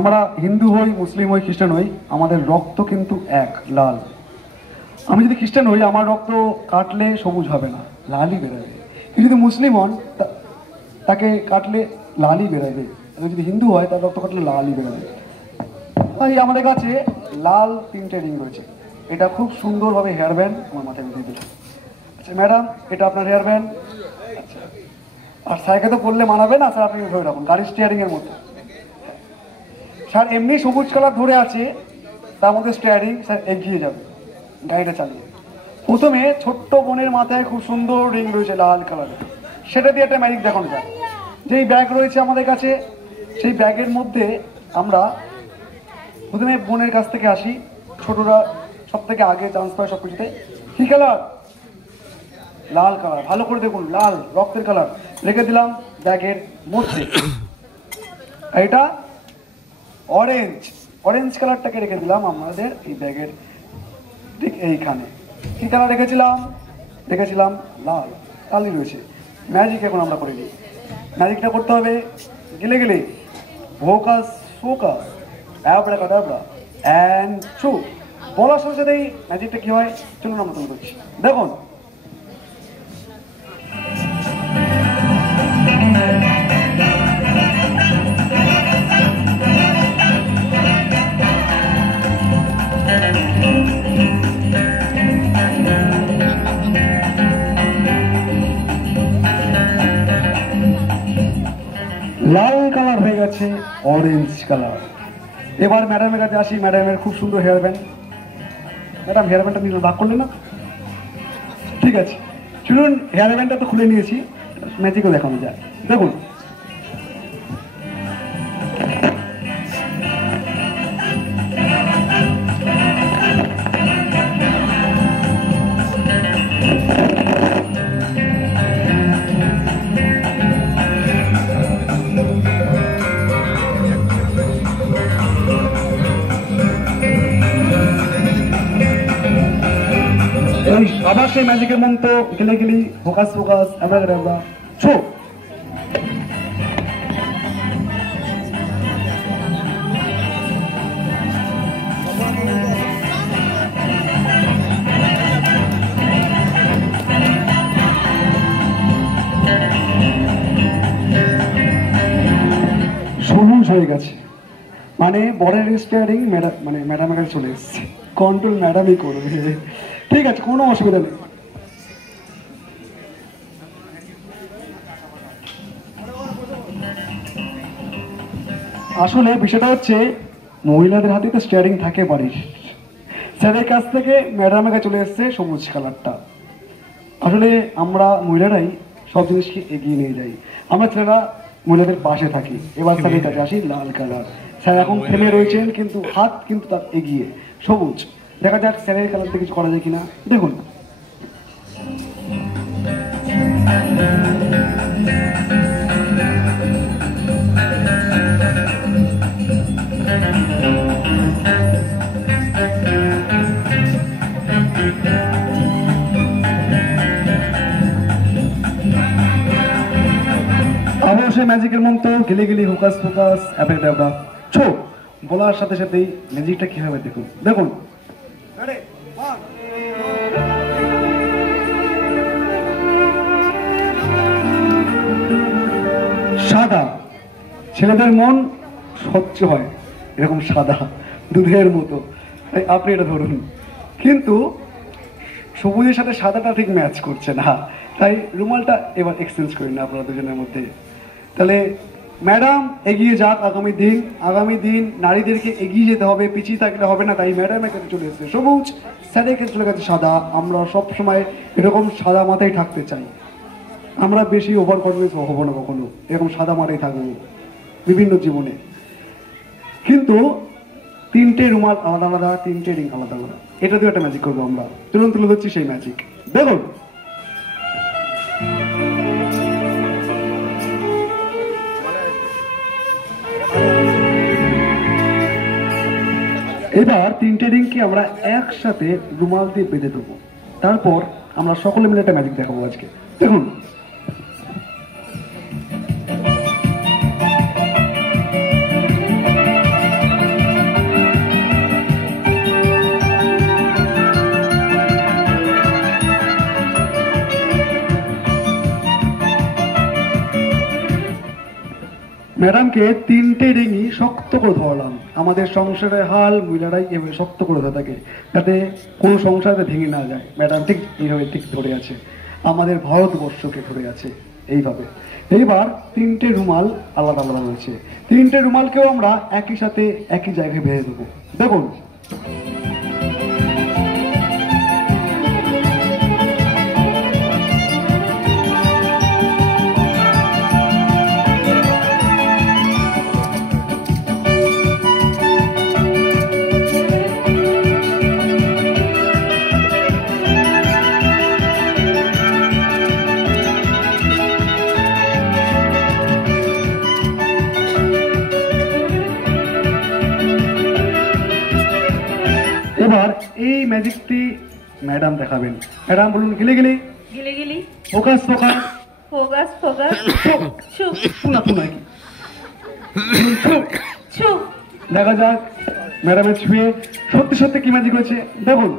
আমরা হিন্দু হই, মুসলিম হই, খ্রিস্টান হই, আমাদের রক্ত কিন্তু এক, লাল। আমি যদি খ্রিস্টান হই, আমার রক্ত কাটলে সবুজ হবে না, লালই বেরোবে। কিন্তু যদি মুসলিম হন, তাকে কাটলে লালই বেরোবে। যদি হিন্দু হয়, তার রক্ত কাটলে লালই বেরোবে। তাই আমাদের কাছে লাল 3টে রিং রয়েছে। এটা খুব সুন্দরভাবে হেয়ার ব্যান্ড আমার মাথায় দিয়ে দিল। আচ্ছা ম্যাডাম, এটা আপনার হেয়ার ব্যান্ড। আচ্ছা, আর স্যারকে তো বললে মানাবে না, স্যার আপনি ধরে রাখুন গাড়ির স্টিয়ারিংয়ের মতো। স্যার এমনি সবুজ কালার ধরে আছে, তার মধ্যে স্টিয়ারিং, স্যার এগিয়ে যাবে গাড়িটা চালিয়ে। প্রথমে ছোট্ট বোনের মাথায় খুব সুন্দর রিং রয়েছে লাল কালারের, সেটা দিয়ে একটা ম্যাজিক দেখানো যায়। যেই ব্যাগ রয়েছে আমাদের কাছে, সেই ব্যাগের মধ্যে আমরা প্রথমে বোনের কাছ থেকে আসি। ছোটরা সব থেকে আগে চান্স পায় সব কিছুতে। কি কালার? লাল কালার। ভালো করে দেখুন, লাল রক্তের কালার। রেখে দিলাম ব্যাগের মধ্যে। এটা অরেঞ্জ, অরেঞ্জ কালারটাকে রেখে দিলাম আমাদের এই ব্যাগের ঠিক এইখানে। কি কালার রেখেছিলাম? রেখেছিলাম লাল, লালই রয়েছে। ম্যাজিক এখন আমরা করে নিই। ম্যাজিকটা করতে হবে গেলে গেলে ফোকাস ফোকাস, অ্যাবরাকাডাবরা অ্যান্ড ট্রু। বলার সাথে সাথেই ম্যাজিকটা কি হয় চলুন আমরা তৈরি করছি। দেখুন, লাল কালার হয়ে গেছে অরেঞ্জ কালার। এবার ম্যাডামের কাছে আসি। ম্যাডামের খুব সুন্দর হেয়ার ব্যান্ড। ম্যাডাম হেয়ার ব্যান্ডটা নিয়ে ভাগ করলেন না? ঠিক আছে, চলুন হেয়ার ব্যান্ডটা তো খুলে নিয়েছি, ম্যাজিকও দেখানো যায়। দেখুন, আবার সেই ম্যাজিকের মন্ত্র গেলে গেলি ফোকাস ফোকাস অ্যাবরাকাডাবরা ছো। সবুজ হয়ে গেছে, মানে বরের স্টিয়ারিং ম্যাডাম, মানে ম্যাডামের কাছে চলে এসছে। কন্ট্রোল ম্যাডামই করবে। ঠিক আছে, কোনো অসুবিধা নেই। আসলে বিষয়টা হচ্ছে মহিলাদের হাতে তো স্টিয়ারিং থাকে বাড়ির, স্যারের কাছ থেকে ম্যাডামের কাছে চলে এসছে সবুজ কালারটা। আসলে আমরা মহিলারাই সব জিনিসকে এগিয়ে নিয়ে যাই, আমরা ছেলেরা মহিলাদের পাশে থাকি। এবার স্যারের কাছে আসি লাল কালার। স্যার এখন থেমে রয়েছেন, কিন্তু হাত কিন্তু তার এগিয়ে সবুজ। দেখা যাক স্যারের কালারটা কিছু করা যায় কিনা। দেখুন, অবশ্যই ম্যাজিকের মন্ত্র গেলে গেলি ফোকাস ফোকাস অ্যাবরাকাডাবরা ছো বলার সাথে সাথেই ম্যাজিকটা কি হবে দেখুন। দেখুন, সাদা, ছেলেদের মন স্বচ্ছ হয় এরকম সাদা দুধের মতো, তাই আপনি এটা ধরুন। কিন্তু সবুজের সাথে সাদাটা ঠিক ম্যাচ করছে না, তাই রুমালটা এবার এক্সচেঞ্জ করি না আপনারা দুজনের মধ্যে। তাহলে ম্যাডাম এগিয়ে যাক আগামী দিন নারীদেরকে এগিয়ে যেতে হবে, পিছিয়ে থাকলে হবে না। তাই ম্যাডামের কাছে চলে এসেছে সবুজ, স্যারের কাছে চলে গেছে সাদা। আমরা সব সময় এরকম সাদা মাথায় থাকতে চাই, আমরা বেশি ওভার কনফিডেন্স হবো না কখনো, এরকম সাদা মাথায় থাকবো বিভিন্ন জীবনে। কিন্তু 3টে রুমাল আলাদা আলাদা, 3টে রিং আলাদা আলাদা, এটা দিয়ে একটা ম্যাজিক করবো আমরা। চলুন তুলে ধরছি সেই ম্যাজিক। দেখুন, এবার 3টে রিংকে আমরা একসাথে রুমাল দিয়ে বেঁধে দেবো। তারপর আমরা সকলে মিলে একটা ম্যাজিক দেখাবো আজকে। দেখুন, ম্যাডামকে তিনটে রিংই শক্ত করে ধরলাম। আমাদের সংসারের হাল মহিলারাই এভাবে শক্ত করে ধরে থাকে, যাতে কোনো সংসারে ভেঙে না যায়। ম্যাডাম ঠিক এইভাবে ঠিক ধরে আছে, আমাদের ভারতবর্ষকে ধরে আছে এইভাবে। এইবার তিনটে রুমাল আলাদা আলাদা রয়েছে, তিনটে রুমালকেও আমরা একই সাথে একই জায়গায় বেঁধে দেবো। দেখুন, এবার এই ম্যাজিকটি ম্যাডাম দেখাবেন। ম্যাডাম বলুন, গিলি গিলি, গিলি গিলি, ফোকাস ফোকাস, ফোকাস ফোকাস, চুপ শোনা শোনা কি চুপ। দেখা যাক ম্যাডামের ছুঁয়ে সত্যি সত্যি কি ম্যাজিক হয়েছে। দেখুন,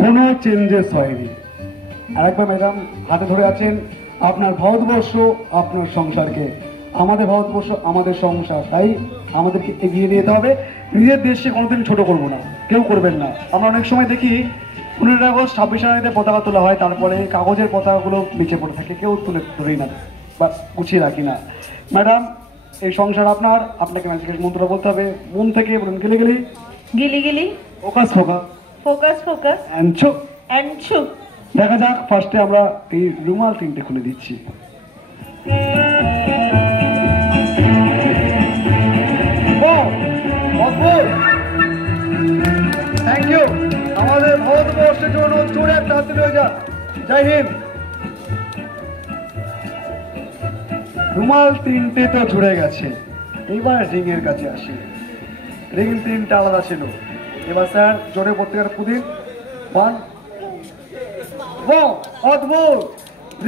কোনো চেঞ্জেস হয়নি। আরেকবার ম্যাডাম হাতে ধরে আছেন আপনার ভারতবর্ষ, আপনার সংসারকে। আমাদের ভারতবর্ষ, আমাদের সংসার, তাই আমাদেরকে এগিয়ে নিয়ে যেতে হবে। নিজের দেশকে কোনোদিন ছোট করবো না, কেউ করবেন না। আমরা অনেক সময় দেখি 15 আগস্ট 26 জানুয়ারিতে পতাকা তোলা হয়, তারপরে কাগজের পতাকাগুলো নিচে পড়ে থাকে, কেউ তুলে ধরেই না বা গুছিয়ে রাখি না। ম্যাডাম, এই সংসার আপনার, আপনাকে ম্যাজিকের মন্ত্র বলতে হবে। মন থেকে বলুন, গিলি গিলি, গিলি গিলি, focus focus, focus focus, and চুপ। এন্ড চুপ। দেখা যাক, ফার্স্টে আমরা এই রুমাল তিনটে খুলে দিচ্ছি। Thank you. আমাদের ভারতবর্ষের জন্য জোরে একটা হাত হয়ে যাক। জয় হিন্দ। রুমাল তিনটে তো জুড়ে গেছে, এইবার রিং এর কাছে আসি। রিং তিনটা আলাদা ছিল। এবার স্যার জোরে প্রত্যেকের পুদিন। ওয়ান, অদ্ভুত,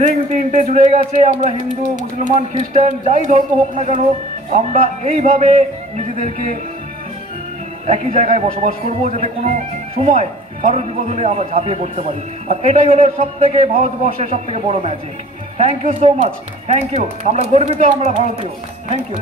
রিং তিনটে জুড়ে গেছে। আমরা হিন্দু, মুসলমান, খ্রিস্টান, যাই ধর্ম হোক না কেন, আমরা এইভাবে নিজেদেরকে একই জায়গায় বসবাস করব, যাতে কোনো সময় কারোর বিপদ হলে আমরা ঝাঁপিয়ে পড়তে পারি। আর এটাই হলো সব থেকে ভারতবর্ষের সব থেকে বড় magic. Thank you so much, thank you. আমরা গর্বিত, আমরা ভারতীয়। Thank you.